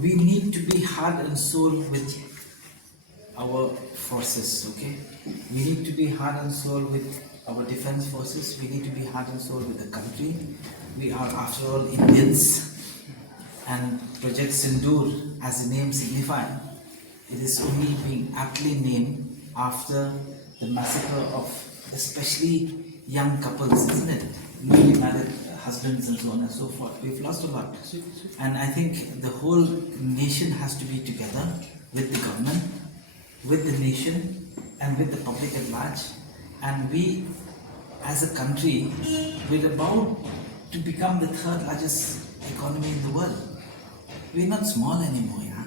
we need to be heart and soul with our forces, okay? We need to be heart and soul with our defense forces. We need to be heart and soul with the country. We are, after all, Indians. And Project Sindoor, as the name signifies, it is only being aptly named after the massacre of especially young couples, isn't it? Newly married husbands and so on and so forth. We've lost a lot. And I think the whole nation has to be together with the government, with the nation, and with the public at large. And we, as a country, we're about to become the third largest economy in the world. We're not small anymore, yeah?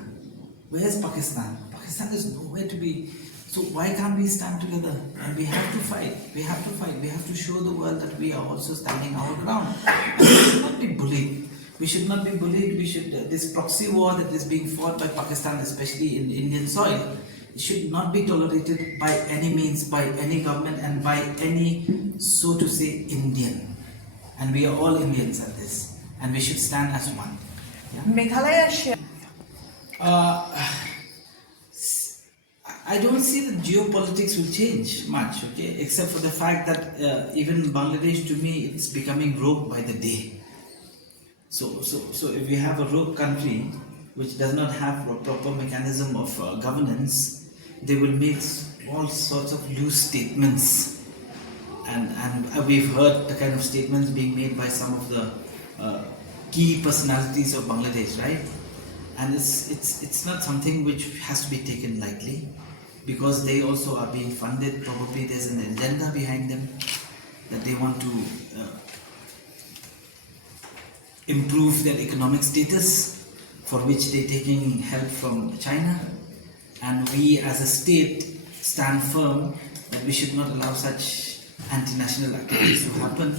Where's Pakistan? Pakistan is nowhere to be. So why can't we stand together? And we have to fight. We have to fight. We have to show the world that we are also standing our ground. And we should not be bullied. We should not be bullied. We should. This proxy war that is being fought by Pakistan, especially in Indian soil, it should not be tolerated by any means, by any government, and by any, so to say, Indian. And we are all Indians at this. And we should stand as one. Yeah? Meghalaya I don't see that geopolitics will change much, okay, except for the fact that even Bangladesh, to me, it's becoming rogue by the day. So if we have a rogue country which does not have a proper mechanism of governance, they will make all sorts of loose statements. And we've heard the kind of statements being made by some of the key personalities of Bangladesh, right? And it's not something which has to be taken lightly, because they also are being funded. Probably there's an agenda behind them that they want to improve their economic status, for which they're taking help from China. And we as a state stand firm that we should not allow such anti-national activities to happen.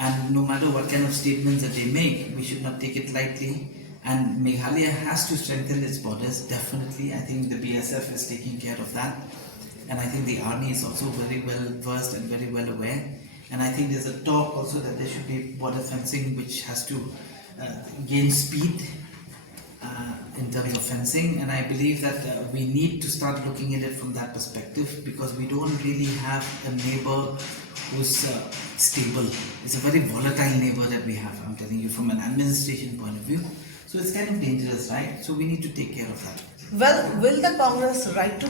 And no matter what kind of statements that they make, we should not take it lightly. And Meghalaya has to strengthen its borders, definitely. I think the BSF is taking care of that. And I think the army is also very well versed and very well aware. And I think there's a talk also that there should be border fencing which has to gain speed in terms of fencing. And I believe that we need to start looking at it from that perspective, because we don't really have a neighbor who's stable. It's a very volatile neighbor that we have, I'm telling you, from an administration point of view. So it's kind of dangerous, right? So we need to take care of that. Well, will the Congress write to